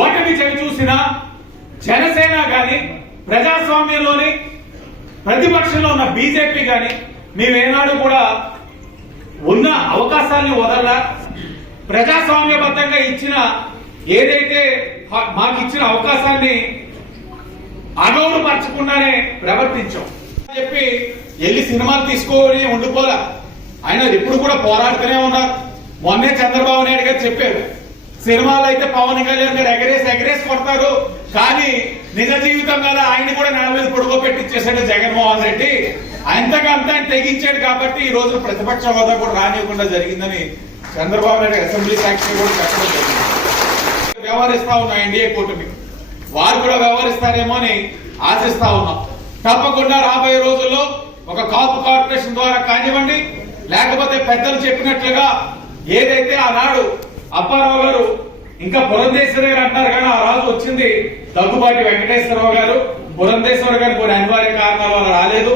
ఓటమి చవి చూసిన జనసేన గాని, ప్రజాస్వామ్యంలోని ప్రతిపక్షంలో ఉన్న బీజేపీ గాని మేమేనాడు కూడా ఉన్న అవకాశాన్ని వదలలా. ప్రజాస్వామ్యబద్ధంగా ఇచ్చిన ఏదైతే మాకు ఇచ్చిన అవకాశాన్ని అగౌరవపరచకుండానే ప్రవర్తించాం చెప్పి వెళ్ళి సినిమాలు తీసుకొని ఉండిపోలా. ఆయన ఇప్పుడు కూడా పోరాడుతూనే ఉన్నారు. మొన్నే చంద్రబాబు నాయుడు గారు చెప్పారు, సినిమాలు అయితే పవన్ కళ్యాణ్ గారు ఎగరేసి కొడతారు, కానీ నిజ జీవితం కదా ఆయన కూడా నేల మీద పొడుగోపెట్టించేశాడు జగన్మోహన్ రెడ్డి, అంతగా అంతా తెగించాడు కాబట్టి ఈ రోజు ప్రతిపక్ష హోదా కూడా రానివ్వకుండా జరిగిందని చంద్రబాబు నాయుడు అసెంబ్లీ సాక్షి కూడా చెప్పడం జరిగింది. వ్యవహరిస్తా ఉన్నాం ఎన్డీఏ కూటమి, వారు కూడా వ్యవహరిస్తారేమో అని ఆశిస్తా ఉన్నాం. తప్పకుండా రాబోయే రోజుల్లో ఒక కాపు కార్పొరేషన్ ద్వారా కానివ్వండి, లేకపోతే పెద్దలు చెప్పినట్లుగా ఏదైతే ఆనాడు అప్పారావు గారు ఇంకా పురంధేశ్వరి గారు అంటారు కానీ ఆ రాజు వచ్చింది దగ్గుబాటి వెంకటేశ్వరరావు గారు, పురంధేశ్వర గారు కొన్ని అనివార్య కారణాల వల్ల రాలేదు.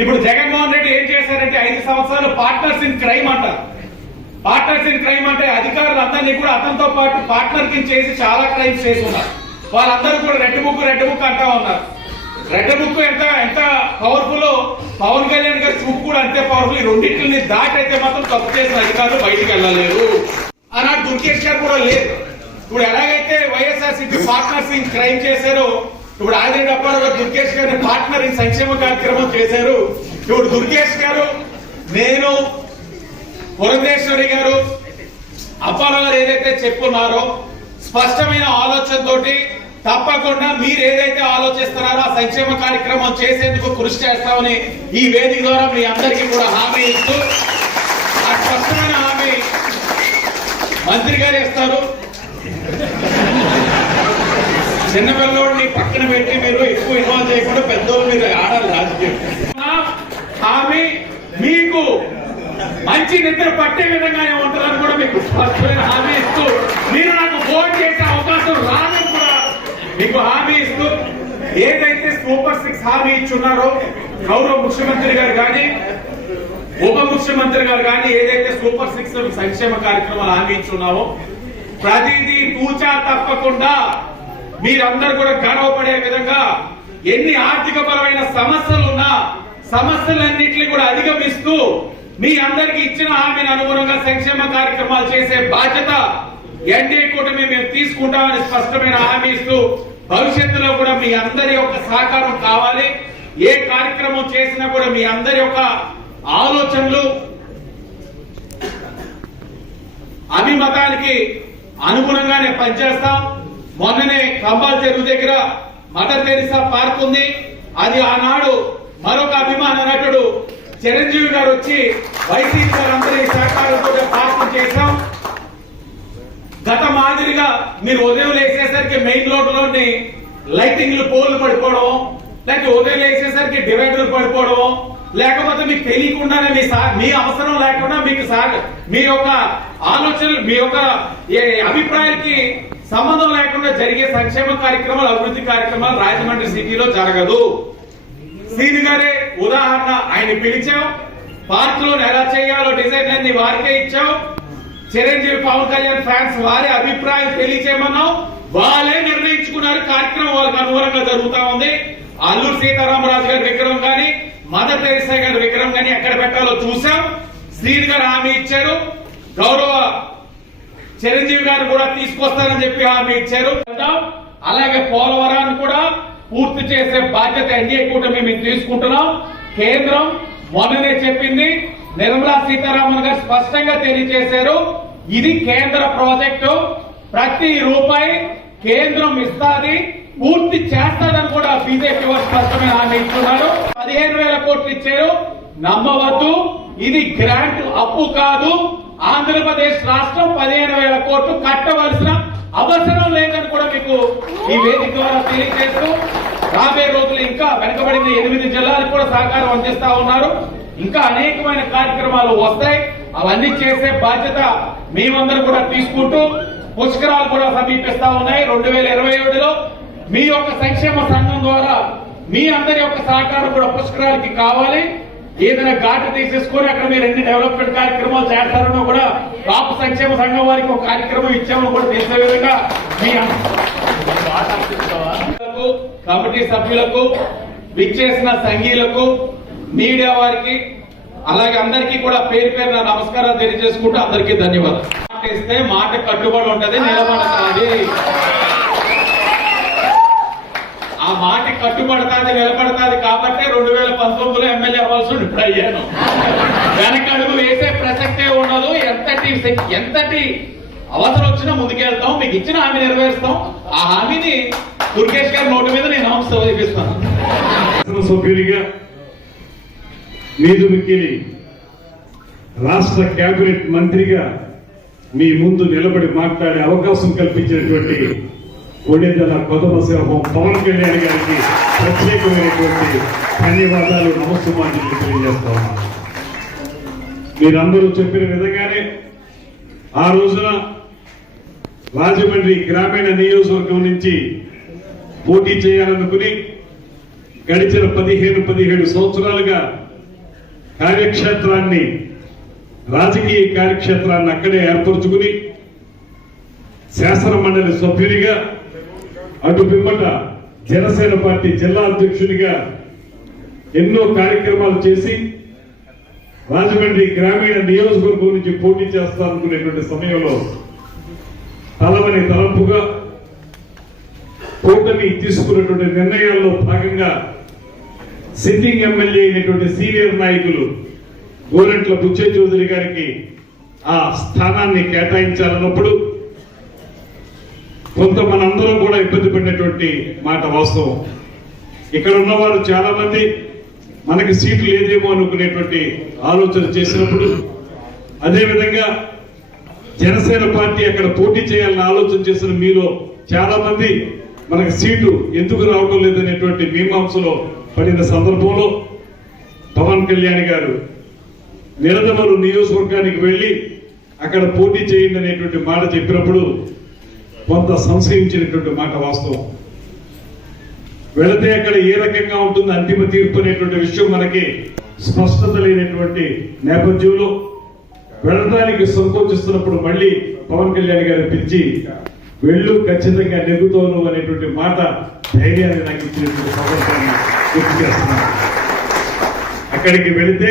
ఇప్పుడు జగన్మోహన్ రెడ్డి ఏం చేశారంటే 5 సంవత్సరాలు పార్ట్నర్స్ ఇన్ క్రైమ్ అంటారు. పార్ట్నర్స్ ఇన్ క్రైమ్ అంటే అధికారులు అందరినీ కూడా అతనితో పాటు పార్ట్నర్ కింద చేసి చాలా క్రైమ్స్ చేసి ఉన్నారు. వాళ్ళందరూ కూడా రెడ్ బుక్ అంటా ఉన్నారు. రెడ్ బుక్ ఎంత పవర్ఫుల్, పవన్ కళ్యాణ్ గారి చూపు కూడా అంతే పవర్ఫుల్. ఈ రెండింటిని దాటైతే మాత్రం తప్పు చేసిన అధికారులు బయటికి వెళ్ళలేరు. ఆనాడు దుర్గేష్ గారు కూడా లేదు. ఇప్పుడు ఎలాగైతే వైఎస్ఆర్సీపీ పార్ట్నర్స్ ఇన్ క్రైమ్ చేశారో, ఇప్పుడు ఆదిరెడ్డి అప్పారావు గారు దుర్గేష్ గారిని పార్ట్నర్ ఇన్ సంక్షేమ కార్యక్రమం చేశారు. ఇప్పుడు దుర్గేష్ గారు, నేను, పురంధేశ్వరి గారు, అప్పారావు గారు ఏదైతే చెప్పున్నారో స్పష్టమైన ఆలోచనతోటి తప్పకుండా మీరు ఏదైతే ఆలోచిస్తున్నారో ఆ సంక్షేమ కార్యక్రమం చేసేందుకు కృషి చేస్తామని ఈ వేదిక ద్వారా మీ అందరికీ కూడా హామీ ఇస్తూ, ఆ స్పష్టమైన హామీ మంత్రి గారు ఇస్తారు. చిన్నపిల్లోడిని పక్కన పెట్టి మీరు ఎక్కువ ఇన్వాల్వ్ చేయకుండా పెద్దోళ్ళు మీరు ఆడాలి రాజకీయం. హామీ మీకు మంచి నిద్ర పట్టే విధంగానే ఉంటుందని కూడా మీకు స్పష్టమైన హామీ ఇస్తూ, మీరు నాకు ఓట్ చేసే అవకాశం రాదని కూడా మీకు హామీ ఇస్తూ, ఏదైతే సూపర్ 6 హామీ ఇచ్చున్నారో గౌరవ ముఖ్యమంత్రి గారు కానీ ఉప ముఖ్యమంత్రి గారు కానీ ఏదైతే సూపర్ 6 సంక్షేమ కార్యక్రమాలు హామీ ఇచ్చున్నామో ప్రతిదీ తూచా తప్పకుండా మీరందరూ కూడా గర్వపడే విధంగా ఎన్ని ఆర్థిక పరమైన సమస్యలున్నా సమస్యలన్నింటినీ కూడా అధిగమిస్తూ మీ అందరికి ఇచ్చిన హామీని అనుగుణంగా సంక్షేమ కార్యక్రమాలు చేసే బాధ్యత ఎన్డీఏ కూటమి మేము తీసుకుంటామని స్పష్టమైన హామీ ఇస్తూ భవిష్యత్తులో కూడా మీ అందరి యొక్క సహకారం కావాలి. ఏ కార్యక్రమం చేసినా కూడా మీ అందరి యొక్క ఆలోచనలు అభిమతానికి అనుగుణంగానే పనిచేస్తాం. మొన్ననే కంబాల్ చెరువు దగ్గర మదర్ తెరిసా పార్క్ ఉంది. అది ఆనాడు మరొక అభిమాన నటుడు చిరంజీవి గారు వచ్చి వైసీపీ వారందరి సహకారంతో పార్క్ చేశాం. గత మాదిరిగా మీరు ఉదయం లేచేసరికి మెయిన్ రోడ్డులోని లైటింగ్లు పోల్లు పడిపోవడం, లేకపోతే ఉదయం లేచేసరికి డివైడర్లు పడిపోవడం, లేకపోతే మీకు తెలియకుండానే మీ అవసరం లేకుండా మీకు మీ యొక్క ఆలోచనలు మీ యొక్క అభిప్రాయానికి సంబంధం లేకుండా జరిగే సంక్షేమ కార్యక్రమాలు అభివృద్ధి కార్యక్రమాలు రాజమండ్రి సిటీలో జరగదు. శ్రీని గారే ఉదాహరణ. ఆయన పిలిచాం, పార్క్ లో ఎలా చేయాలో డిజైన్ అన్ని వారికే ఇచ్చాం. చిరంజీవి పవన్ కళ్యాణ్ ఫ్యాన్స్ వారి అభిప్రాయం తెలియచేయమన్నాం, వాళ్ళే నిర్ణయించుకున్నారు. కార్యక్రమం వాళ్ళకి అనుగుణంగా జరుగుతా ఉంది. అల్లూరు సీతారామరాజు గారి విగ్రహం గాని మదర్ తెరిసా గారి విగ్రహం గాని ఎక్కడ పెట్టాలో చూసాం. శ్రీని గారు హామీ ఇచ్చారు, గౌరవ చిరంజీవి గారు కూడా తీసుకొస్తారని చెప్పి హామీ ఇచ్చారు. అలాగే పోలవరాన్ని కూడా పూర్తి చేసే బాధ్యత ఎన్డీఏ కూటమి మేము తీసుకుంటున్నాం. కేంద్రం మొన్ననే చెప్పింది, నిర్మలా సీతారామన్ గారు స్పష్టంగా తెలియజేశారు, ఇది కేంద్ర ప్రాజెక్టు, ప్రతి రూపాయి కేంద్రం ఇస్తాది, పూర్తి చేస్తాదని కూడా బీజేపీ వారు స్పష్టమైన హామీ ఇస్తున్నారు. 15,000 కోట్లు ఇచ్చారు. నమ్మవద్దు, ఇది గ్రాంట్ అప్పు కాదు. ఆంధ్రప్రదేశ్ రాష్ట్రం 15,000 కోట్లు కట్టవలసిన అవసరం లేదని కూడా మీకు ఈ వేదిక ద్వారా తెలియజేస్తూ, రాబోయే రోజులు ఇంకా వెనుకబడిన 8 జిల్లాలకు కూడా సహకారం అందిస్తా ఉన్నారు. ఇంకా అనేకమైన కార్యక్రమాలు వస్తాయి. అవన్నీ చేసే బాధ్యత మేమందరం కూడా తీసుకుంటూ, పుష్కరాలు కూడా సమీపిస్తా ఉన్నాయి. 2027లో మీ యొక్క సంక్షేమ సంఘం ద్వారా మీ అందరి యొక్క సహకారం కూడా పుష్కరాలకి కావాలి. ఏదైనా ఘాటు తీసేసుకొని అక్కడ మీరు ఎన్ని డెవలప్మెంట్ కార్యక్రమాలు చేస్తారనో కూడా కాపు సంక్షేమ సంఘం వారికి ఒక కార్యక్రమం ఇచ్చామని కూడా తెలిసే విధంగా మీ కమిటీ సభ్యులకు, విచ్చేసిన సంఘీయులకు, మీడియా వారికి, అలాగే అందరికీ కూడా పేరు పేరున నమస్కారాలు తెలియజేసుకుంటూ అందరికీ ధన్యవాదాలు. మాట ఇస్తే మాట కట్టుబడి ఉంటది, నిలబడతాది. ఆ మాట కట్టుబడతాది, నిలబడతాది. కాబట్టి 2019లో ఎమ్మెల్యే అవ్వాల్సి ఇప్పుడు అయ్యాను. వెనకడుగు వేసే ప్రసక్తే ఉండదు. ఎంతటి అవసరం వచ్చినా ముందుకెళ్తాం. మీకు ఇచ్చిన హామీ నెరవేరుస్తాం. ఆ హామీని దుర్గేష్ గారి నోటి మీద నేను హంస చూపిస్తాను. సభ్యునిగా మీదుమిక్కిలి రాష్ట్ర కేబినెట్ మంత్రిగా మీ ముందు నిలబడి మాట్లాడే అవకాశం కల్పించినటువంటి కొణిదెల కొదమ సింహం పవన్ కళ్యాణ్ గారికి ప్రత్యేకమైనటువంటి ధన్యవాదాలు, నమస్సుమాంజలి తెలియజేస్తా ఉన్నాను. మీరందరూ చెప్పిన విధంగానే ఆ రోజున రాజమండ్రి గ్రామీణ నియోజకవర్గం నుంచి పోటీ చేయాలనుకుని గడిచిన 15-17 సంవత్సరాలుగా కార్యక్షేత్రాన్ని, రాజకీయ కార్యక్షేత్రాన్ని అక్కడే ఏర్పరచుకుని శాసన మండలి సభ్యునిగా, అటు పిమ్మట జనసేన పార్టీ జిల్లా అధ్యక్షునిగా ఎన్నో కార్యక్రమాలు చేసి రాజమండ్రి గ్రామీణ నియోజకవర్గం నుంచి పోటీ చేస్తారనుకునేటువంటి సమయంలో తలవని తలంపుగా కూటమి తీసుకున్నటువంటి నిర్ణయాల్లో భాగంగా సిట్టింగ్ ఎమ్మెల్యే అయినటువంటి సీనియర్ నాయకులు గోరంట్ల బుచ్చయ్య చౌదరి గారికి ఆ స్థానాన్ని కేటాయించాలన్నప్పుడు కొంత మనందరం కూడా ఇబ్బంది పడినటువంటి మాట వాస్తవం. ఇక్కడ ఉన్నవారు చాలా మంది మనకి సీట్లు లేదేమో అనుకునేటువంటి ఆలోచన చేసినప్పుడు, అదేవిధంగా జనసేన పార్టీ అక్కడ పోటీ చేయాలని ఆలోచన చేసిన మీలో చాలా మంది మనకు సీటు ఎందుకు రావడం లేదనేటువంటి మీమాంసలో పడిన సందర్భంలో పవన్ కళ్యాణ్ గారు నిడదవోలు నియోజకవర్గానికి వెళ్లి అక్కడ పోటీ చేయండి అనేటువంటి మాట చెప్పినప్పుడు కొంత సంశయించినటువంటి మాట వాస్తవం. వెళితే అక్కడ ఏ రకంగా ఉంటుంది అంతిమ తీర్పు అనేటువంటి విషయం మనకి స్పష్టత లేనటువంటి నేపథ్యంలో వెళ్ళడానికి సంకోచిస్తున్నప్పుడు మళ్ళీ పవన్ కళ్యాణ్ గారు పిలిచి వెళ్ళు, ఖచ్చితంగా నెగ్గుతాను అనేటువంటి మాట ధైర్యాన్ని నాకు ఇచ్చినటువంటి సందర్భాన్ని గుర్తు చేస్తున్నాను. అక్కడికి వెళితే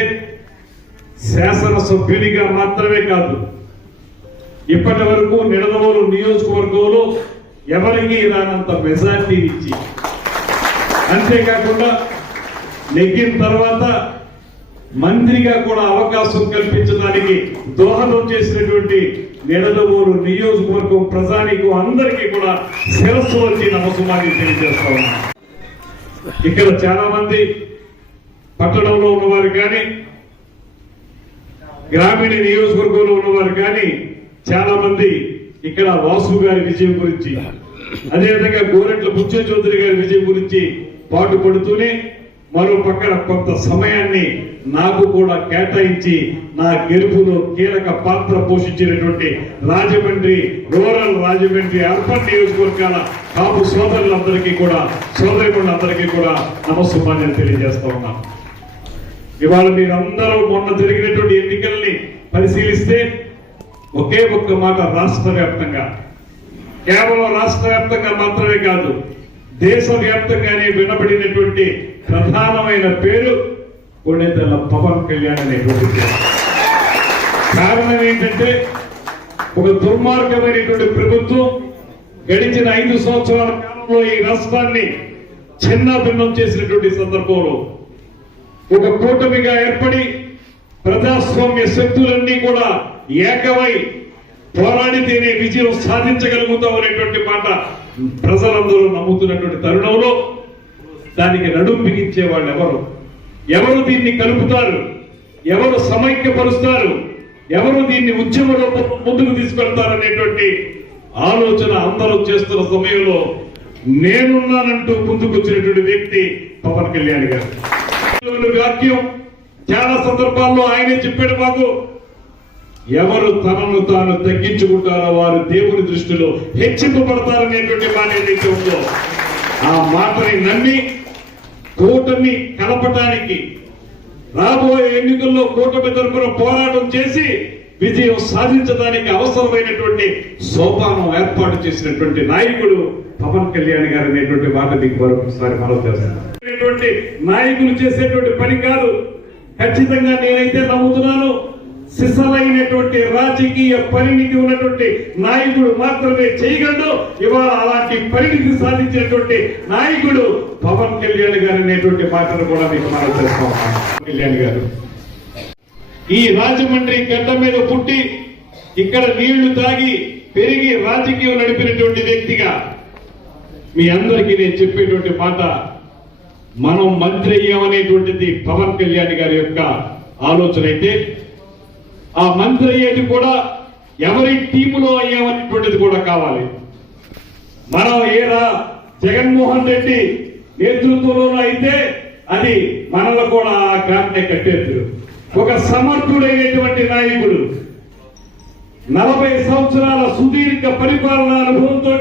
శాసనసభ్యునిగా మాత్రమే కాదు, ఇప్పటి వరకు నిడదవోలు నియోజకవర్గంలో ఎవరికి రానంత మెజార్టీ ఇచ్చి, అంతేకాకుండా నెగ్గిన తర్వాత మంత్రిగా కూడా అవకాశం కల్పించడానికి దోహదం చేసినటువంటి నిడదవోలు నియోజకవర్గం ప్రజానికి అందరికీ కూడా శిరస్సు వచ్చి నమస్కారాన్ని తెలియజేస్తా ఉన్నాను. ఇక్కడ చాలా మంది పట్టణంలో ఉన్నవారు కానీ గ్రామీణ నియోజకవర్గంలో ఉన్నవారు కానీ చాలా మంది ఇక్కడ వాసు గారి విజయం గురించి, అదేవిధంగా గోరెట్ల బుచ్చే చౌదరి గారి విజయం గురించి పాటుపడుతూనే మరో పక్కన కొంత సమయాన్ని నాకు కూడా కేటాయించి నా గెలుపులో కీలక పాత్ర పోషించినటువంటి రాజమండ్రి రూరల్, రాజమండ్రి అర్బన్ నియోజకవర్గాల కాపు సోదరులందరికీ కూడా, సోదరిమణులందరికీ కూడా నమస్సుమాన్యం తెలియజేస్తా ఉన్నాను. ఇవాళ మీరందరూ మొన్న జరిగినటువంటి ఎన్నికల్ని పరిశీలిస్తే ఒకే ఒక్క మాట, రాష్ట్ర వ్యాప్తంగా, కేవలం రాష్ట్ర వ్యాప్తంగా మాత్రమే కాదు దేశవ్యాప్తంగానే వినబడినటువంటి ప్రధానమైన పేరు కొణిదెల పవన్ కళ్యాణ్ అనేటువంటి పేరు. కారణం ఏంటంటే ఒక దుర్మార్గమైనటువంటి ప్రభుత్వం గడిచిన 5 సంవత్సరాల కాలంలో ఈ రాష్ట్రాన్ని చిన్న భిన్నం చేసినటువంటి సందర్భంలో ఒక కూటమిగా ఏర్పడి ప్రజాస్వామ్య శక్తులన్నీ కూడా ఏకమై పోరాడితేనే విజయం సాధించగలుగుతాం అనేటువంటి మాట ప్రజలందరూ నమ్ముతున్నటువంటి తరుణంలో దానికి నడుం బిగించే వాళ్ళు ఎవరు దీన్ని కలుపుతారు, ఎవరు సమైక్యపరుస్తారు, ఎవరు దీన్ని ఉద్యమ రూపంలో ముందుకు తీసుకెళ్తారనేటువంటి ఆలోచన అందరూ చేస్తున్న సమయంలో నేనున్నానంటూ ముందుకొచ్చినటువంటి వ్యక్తి పవన్ కళ్యాణ్ గారు. వాక్యం చాలా సందర్భాల్లో ఆయనే చెప్పాడు మాకు, ఎవరు తనను తాను తగ్గించుకుంటారో వారు దేవుని దృష్టిలో హెచ్చింపబడతారనేటువంటి మాట ఏదైతే ఉందో ఆ మాటని నమ్మి కూటమి కలపటానికి రాబోయే ఎన్నికల్లో కూటమి తరపున పోరాటం చేసి విజయం సాధించడానికి అవసరమైనటువంటి సోపానం ఏర్పాటు చేసినటువంటి నాయకుడు పవన్ కళ్యాణ్ గారు అనేటువంటి మాట మీకు మరొకసారి మనవి చేస్తాను. నాయకులు చేసేటువంటి పని కాదు. ఖచ్చితంగా నేనైతే నమ్ముతున్నాను, సిసలైనటువంటి రాజకీయ పరిణితి ఉన్నటువంటి నాయకుడు మాత్రమే చేయగలడు. ఇవాళ అలాంటి పరిణితి సాధించినటువంటి నాయకుడు పవన్ కళ్యాణ్ గారు అనేటువంటి మాటను కూడా మీకు మనం చేస్తాం. కళ్యాణ్ గారు ఈ రాజమండ్రి గడ్డ మీద పుట్టి ఇక్కడ నీళ్లు తాగి పెరిగి రాజకీయం నడిపినటువంటి వ్యక్తిగా మీ అందరికీ నేను చెప్పేటువంటి మాట, మనం మంత్రి అయ్యామనేటువంటిది పవన్ కళ్యాణ్ గారి యొక్క ఆలోచన అయితే, ఆ మంత్రి అయ్యేది కూడా ఎవరి టీములో అయ్యామనేటువంటిది కూడా కావాలి. మనం ఏరా జగన్మోహన్ రెడ్డి నేతృత్వంలో అయితే అది మనలో కూడా ఆ క్రాంతి కట్టేది. ఒక సమర్థుడైనటువంటి నాయకుడు, 40 సంవత్సరాల సుదీర్ఘ పరిపాలనా అనుభవంతో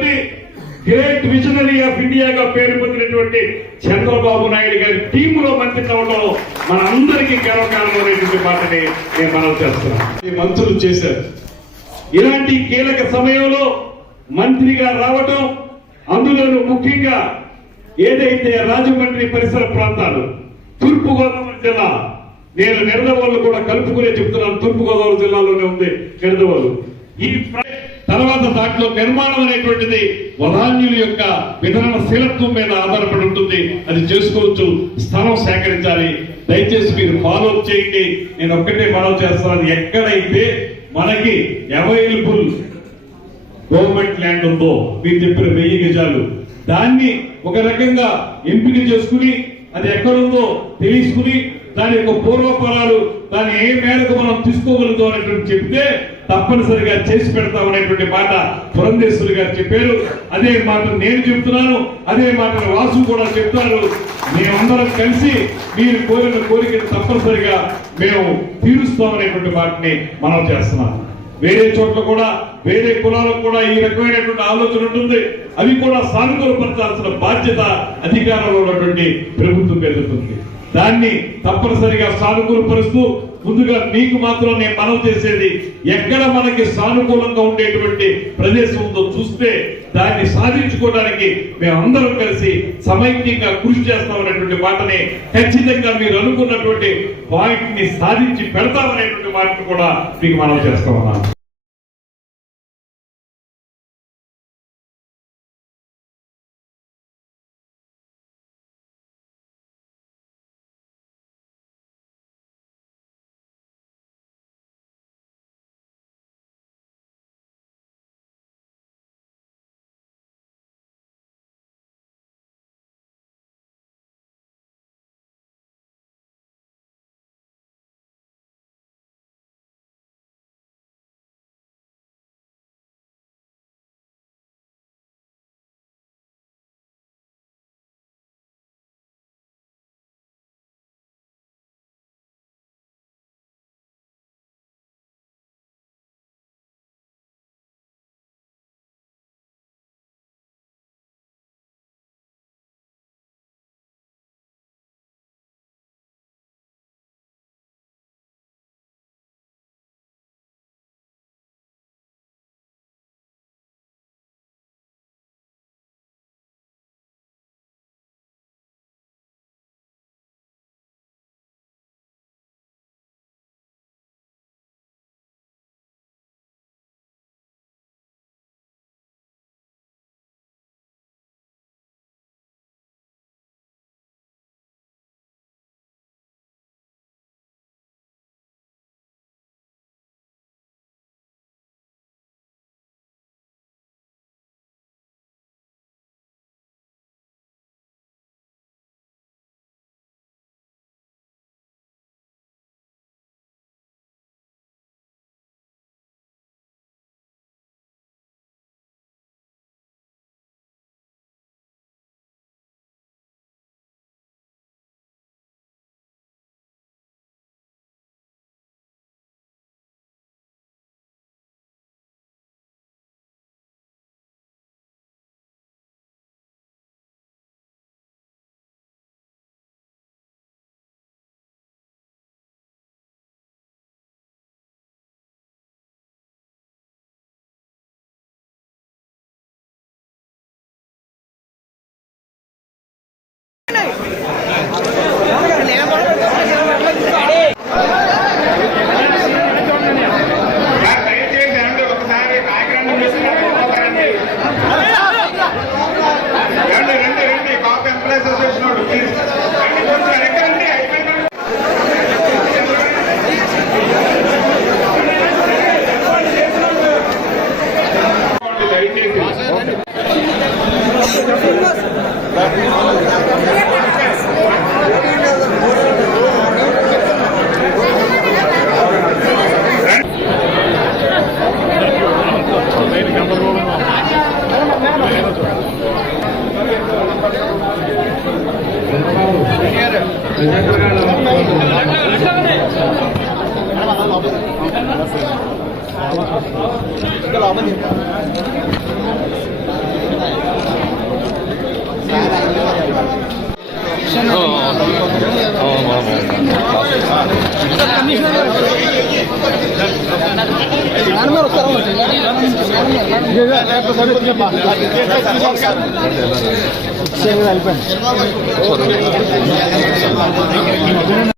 గ్రేట్ విజనరీ ఆఫ్ ఇండియాగా పేరు పొందినటువంటి చంద్రబాబు నాయుడు గారి టీములో మంత్రి కావడం మన అందరికీ గర్వకారణమైనటువంటి మాటని నేను మనం చేస్తున్నాం. ఈ మంత్రులు చేశారు. ఇలాంటి కీలక సమయంలో మంత్రిగా రావటం, అందులోనూ ముఖ్యంగా ఏదైతే రాజమండ్రి పరిసర ప్రాంతాలు, తూర్పు గోదావరి జిల్లా, నేను నిడదవోలు కూడా కలుపుకునే చెప్తున్నాను, తూర్పు గోదావరి జిల్లాలోనే ఉంది నిడదవోలు. ఈ తర్వాత దాంట్లో నిర్మాణం అనేటువంటిది వదాన్యుల యొక్క విధానశీలత్వం మీద ఆధారపడి ఉంటుంది. అది చేసుకోవచ్చు. స్థలం సేకరించాలి. దయచేసి మీరు ఫాలో అప్ చేయండి. నేను ఒక్కటే మనవి చేస్తాను, ఎక్కడైతే మనకి అవైలబుల్ గవర్నమెంట్ ల్యాండ్ ఉందో మీరు చెప్పిన 1000 గజాలు, దాన్ని ఒక రకంగా ఎంపిక చేసుకుని అది ఎక్కడుందో తెలుసుకుని దాని యొక్క పూర్వఫలాలు, దాన్ని ఏ మేరకు మనం తీసుకోగలుగుతాం అనేటువంటి చెప్తే తప్పనిసరిగా చేసి పెడతామనేటువంటి మాట పురంధేశ్వరి గారు చెప్పారు. అదే మాట నేను చెప్తున్నాను, అదే మాట వాసు కూడా చెప్తారు. మేమందరం కలిసి మీరు కోరిన కోరికను తప్పనిసరిగా మేము తీరుస్తామనేటువంటి మాటని మనం చేస్తున్నాం. వేరే చోట్ల కూడా వేరే కులాలకు కూడా ఈ రకమైనటువంటి ఆలోచన ఉంటుంది. అవి కూడా సానుకూలపరచాల్సిన బాధ్యత అధికారంలో ఉన్నటువంటి ప్రభుత్వం మీద ఉంటుంది. దాన్ని తప్పనిసరిగా సానుకూలపరుస్తూ ముందుగా మీకు మాత్రం నేను మనవి చేసేది, ఎక్కడ మనకి సానుకూలంగా ఉండేటువంటి ప్రదేశం ఉందో చూస్తే దాన్ని సాధించుకోవడానికి మేమందరం కలిసి సమైక్యంగా కృషి చేస్తామనేటువంటి మాటని, ఖచ్చితంగా మీరు అనుకున్నటువంటి పాయింట్ ని సాధించి పెడతామనేటువంటి మాటను కూడా మీకు మనవి చేస్తా ఉన్నాను. అయిపోయింది.